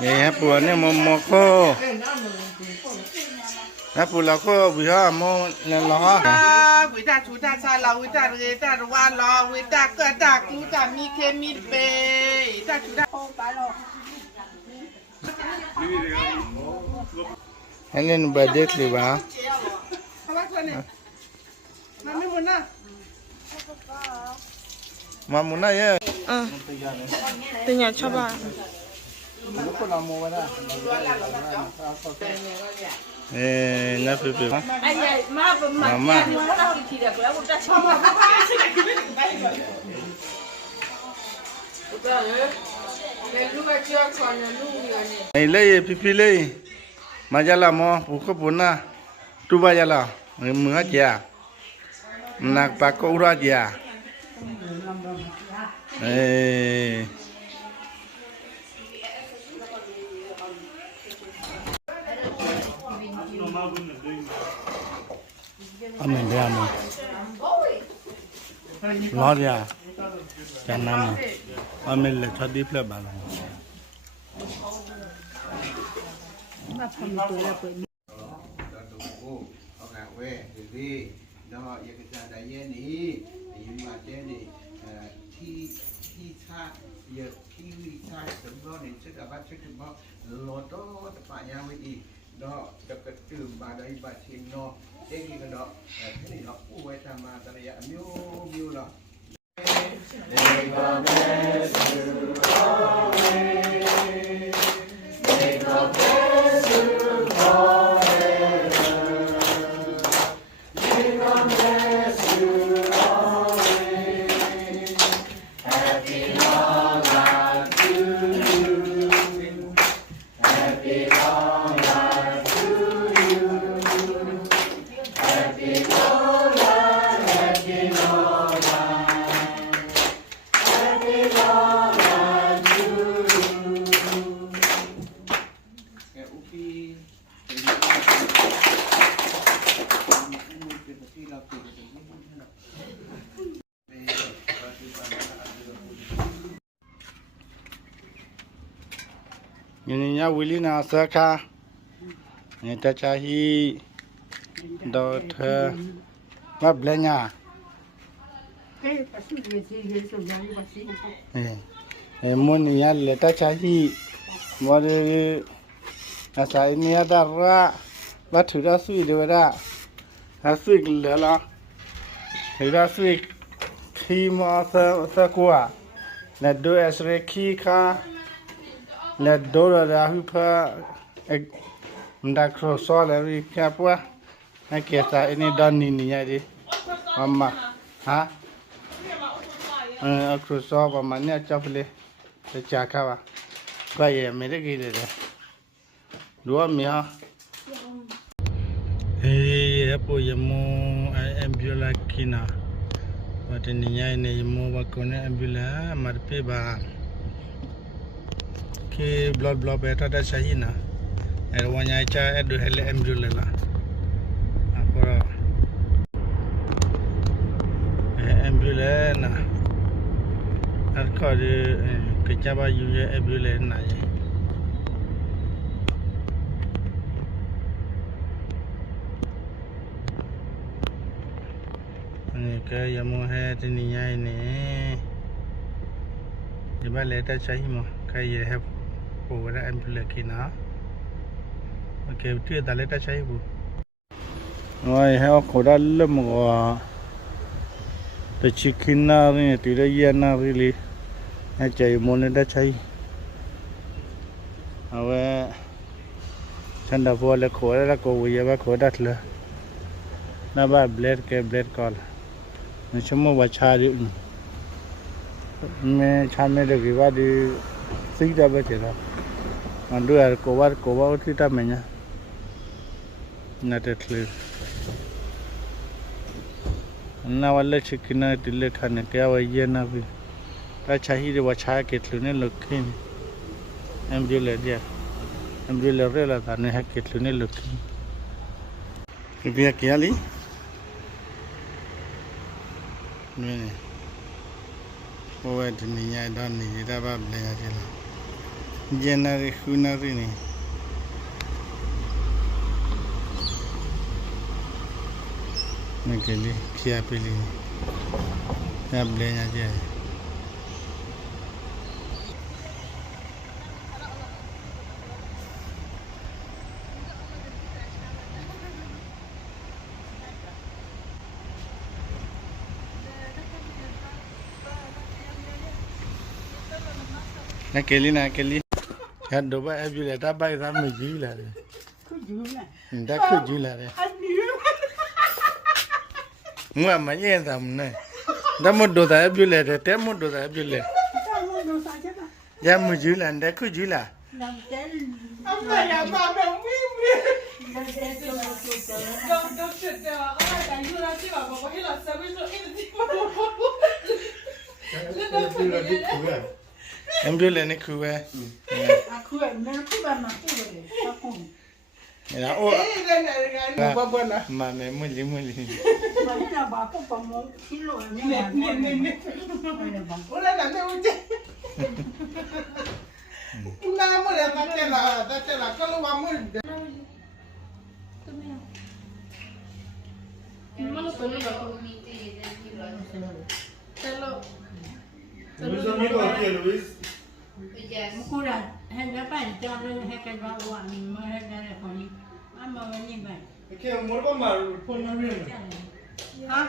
hấp bùa nè mò khô hấp bùa là khô bùi ha mò lên lò bùi ta chú ta sa lò bùi ta rê ta qua lò bùi ta cơ ta chú ta mi kê mi bê ta chú ta anh nên bật đét đi bà mà muốn này á từ nhà cho bà nè phê phê mama này lấy phê lấy mà giờ là mò phụ cấp bốn na tu ba giờ là mưa hết giờ nạc bạc câu ra giờ mình ra mình lo ra cho năm mình là cho đi plei bà lòng đó tập cái trường bà đây bà thiên nó cái gì cái đó thế này nó u vậy ta mà ta lại miêu miêu là nhìn nhau Willy nào sơ ca người ta chahi đồ thơ mà blen nhà muốn nhà người ta chahi mà là sai nhà ta ra bắt thử ra suy được ra suy lỡ là thử ra suy khi mà sơ qua là đôi sợi khi kha là đôi là hư pha đã cross là đi kia qua hay kia sai này đan ní nhảy đi mama hả cross và mà nhảy chọc lên để trả cả vào cái gì mấy cái gì đấy đúng không nhá bây giờ mua em biểu là kina và trên nhảy này mua và con em biểu là mà phải bà कि blood बेटा टा चाहिए ना एर वन्या चा एडु हेले एम्बुलेला आपर एम्बुलेना are कर केचाबा युजे ambulance ना ये अनि के यमो है तिनिया ने ये बा लेटा चाहिए म का ये है वो है एम्बुलेंस की ना ओके तो दाले टा चाहिए वो ओए है कोड़ा लमगो तो चिकन ना रे तिरे ये ना रिली है चाहिए मोने टा चाहिए अवे चंदा बोले खोड़ा को ये बा खोड़ा थले ना बा ब्लेड कॉल नचमो बचा री मैं छामे लगी वादी सीधा बचेगा मंडू यार कोवा उठी टा में ना नटेटले ना वाले चिकन तिले खाने क्या वही ना भी ता चाहिए बचा के थलने लखीन एम्बुलेंस दिया एम्बुलेंस रे ला थाने है के थलने लखीन बिया क्या ली नहीं वो है दुनिया डॉन नहीं दा बाप ले जा चला January January ni. Nakeli kia pili. Ya blenya je. Nakeli. Ya doba abule ta bai sa mu ji la de. Ku ju la. Nda ku ju la de. Mua ma yen sa mu ne. Da mo do sa abule de te mo do sa abule. Ya mu ju la nda ku ju la. Amma ya ba ba mi. Don't sit there. I you not see about what he lost. So we don't eat it. Ambule ni ku we. Aku ni ku ba ma ku le. Aku. Ya o. Ni ba ba na. Ma me muli. Ma ni na ba ko pa mo kilo ni ni. Ora na me uje. Una mo le ta la ko lo wa mo. Malo pelo ba ko. Luis amigo aquí Luis. Mukura, hendak pan, jangan hendak bawa ni, hendak apa ni, ama ni pan. Aquí amor va mal pon na rin. Ha?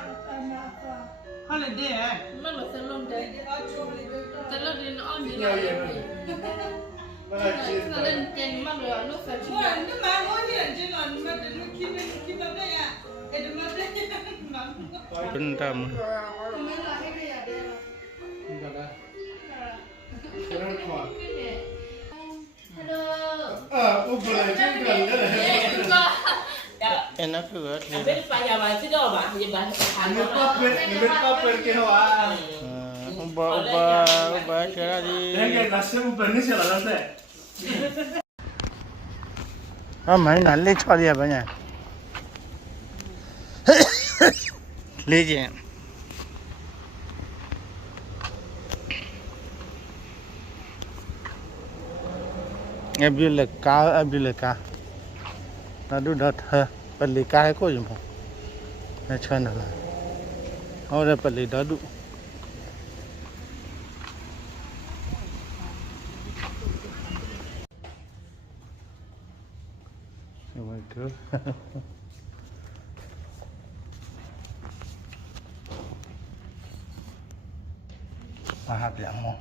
Holiday eh? Malo salon deh. Salon dia nak ambil. Ya ya. Salon jen malo lu fashion. Wah, ni mah mau ni aja lah, ni mah ni kita ya. Ada mah Bentam. Hello. Boleh juga. Enak juga. Habis payah macam tu apa? Dia bahasa Ngebet paper ke hawa. Ubah cara di. Nasi benih sih lah nanti. Main nalle chali apa nya? Legend. Abule ka. Nadu dah peli ka ko jumpa. Na chana la. Ora peli dadu. Oh my god. Mahal ya mo.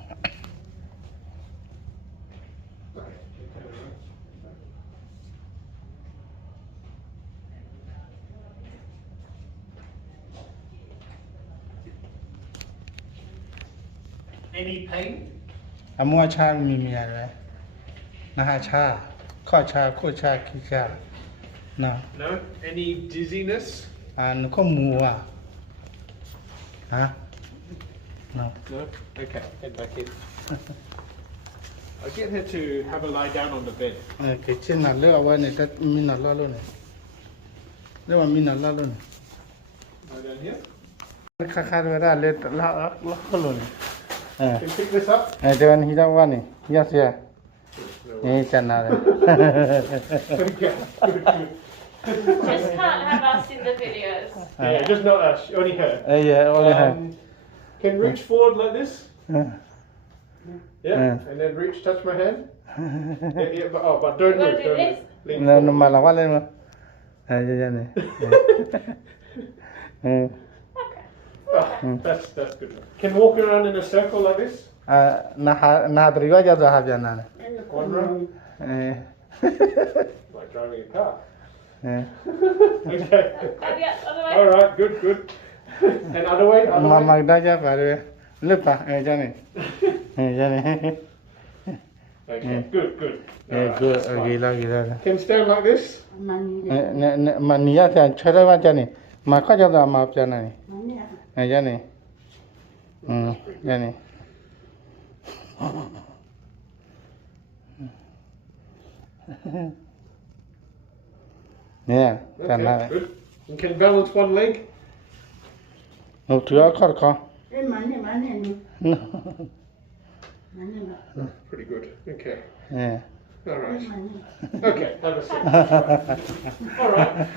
Any pain? Amu cha mi ya re. Na ha cha. Kho cha, ko cha, ki cha. No. No. Any dizziness? An ko mu wa. Ha? No. No. Okay. Head back in. I'll get her to have a lie down on the bed. Cái trên là lỡ vào này ta mình là lo luôn này. Lỡ mà mình là lo luôn này. Lie down here. Khá rồi ra lên lo luôn này. Can you pick this up? Cho anh hít vào này. Yes yeah. Này chân nào đấy. Okay. Good. Just can't have us in the videos. Yeah, just not us. Only her. Yeah, only her. Can reach forward like this. Yeah, and then reach, touch my hand. Yeah, but don't You wanna move. do Don't this? move. Lean Nó forward. mà là quá lên mà. Dạ này. That's good. Can walk around in a circle like this. Na triwa cho ra habia na. One round. Like driving a car. Okay. Other way. All right. Good. And other way. Mà magda cho phải rồi. Lướt pa, cho này. Cho này. Okay. Good. Good. Gila. Can stand like this. Mà nia thì chơi ra cho này. Mà có cho ra mà cho này. Cho này. Cho này. Nè, làm Okay. lại. Good. You can balance one leg. Một thứ khó. Mana ni? Pretty good. Okay. Yeah. All right. Okay, have a seat. All right.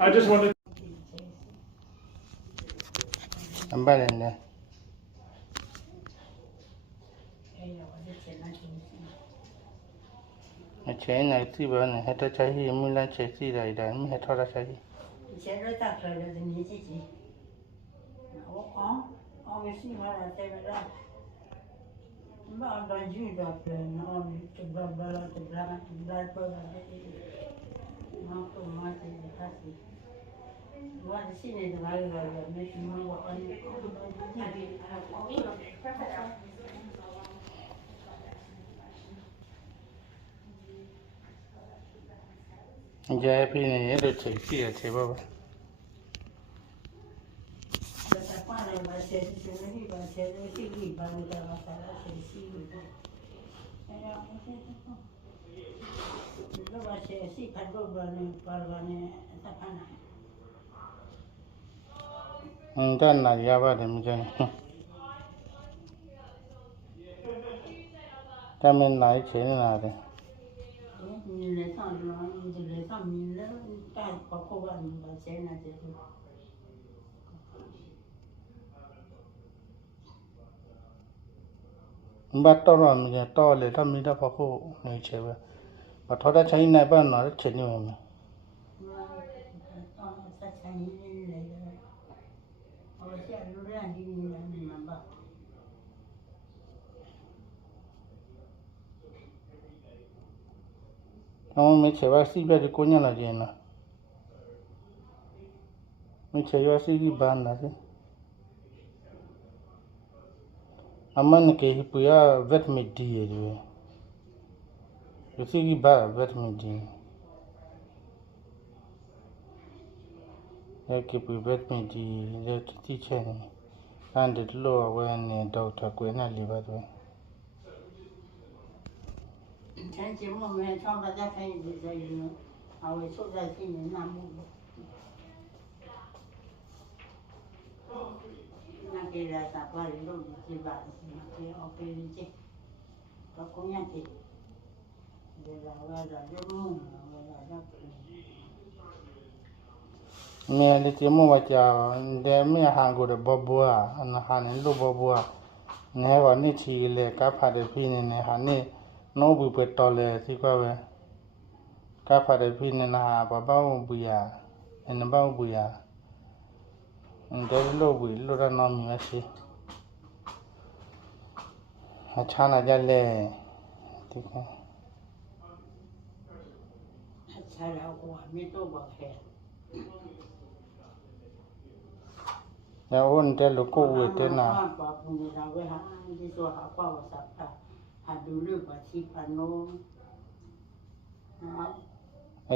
I just wanted. I'm bad in there. A chain I see when I had a chahi, Mulan Chessy, I done, had a chahi. Jappy in the other Chessy, I say, Baba. Done, not Yava, the Mujan. Come in night, chain another. But on me, a tall little meter for who, nature. But what a chain never not genuine. No, make a see very cunyan again. Make a see ban. A man can put a vet me dear. You see, bad vet me dear. I keep vet me dear teacher. And it lower when Dr. Gwena live at way. Me a little more what ya, there may hang go the bobua and a honey low bobua. Never need to let up had a pin in a honey. No, we put taller, Sikawe. Cap had a pin in a half about buya and about buya. And there low we look at me, I see. A chana jale. I won't tell the cook with it now. I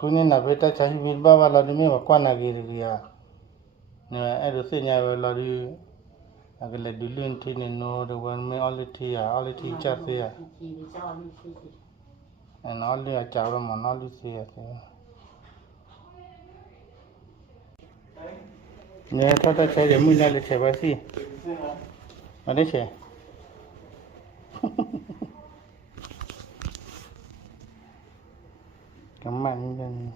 couldn't have better time with Baba Lodime or Quanagiria. No, I don't think I will love you. I will let the Luntin know the one may all the tea, all the teachers here. And only a child on all this here. May I thought I said a million let's have a see. What is it? Come on, then.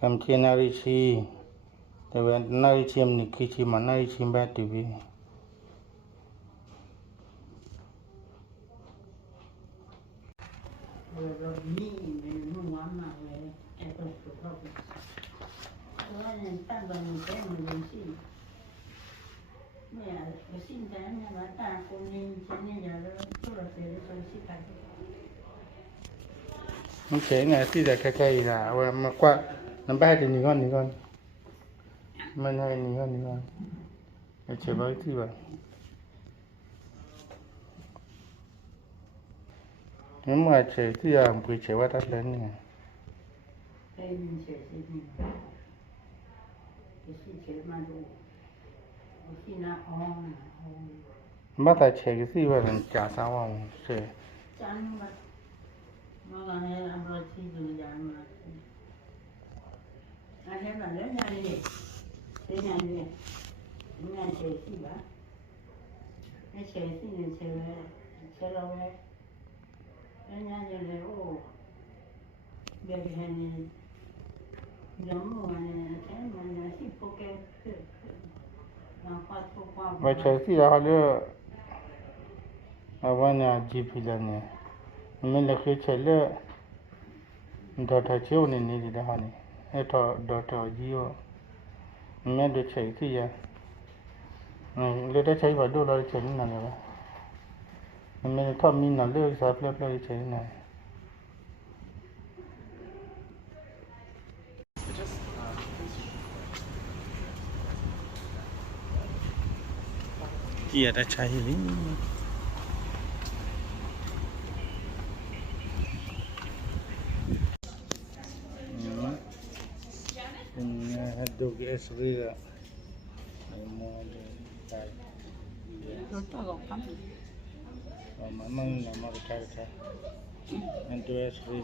Come January see. They went night in the kitchen, and night in bed to be. Okay, now see the cake là mà qua năm ba thì ngon mình hay ngon để chế bao thứ vậy nếu mà chế thì buổi chế qua tắt lên nè bắt ta chế cái gì vậy mình trả sao không chế Nga chesi ba. E chesi ne chelo le. E nya le o. Berhani. Jamu ne tema ne si poke. Na quattro qua. Ma c'è sì la le avana GP la ne. Me le che c'è le data c'è un ne di da hani. E to data gio. Me de c'è sì ya. Le da c'è va do la c'è na le ba. Me to mi na le sa pla c'è na. Kia da c'è lì. Dog esrira. Todo cambia. Mamang nama kita. Itu esri.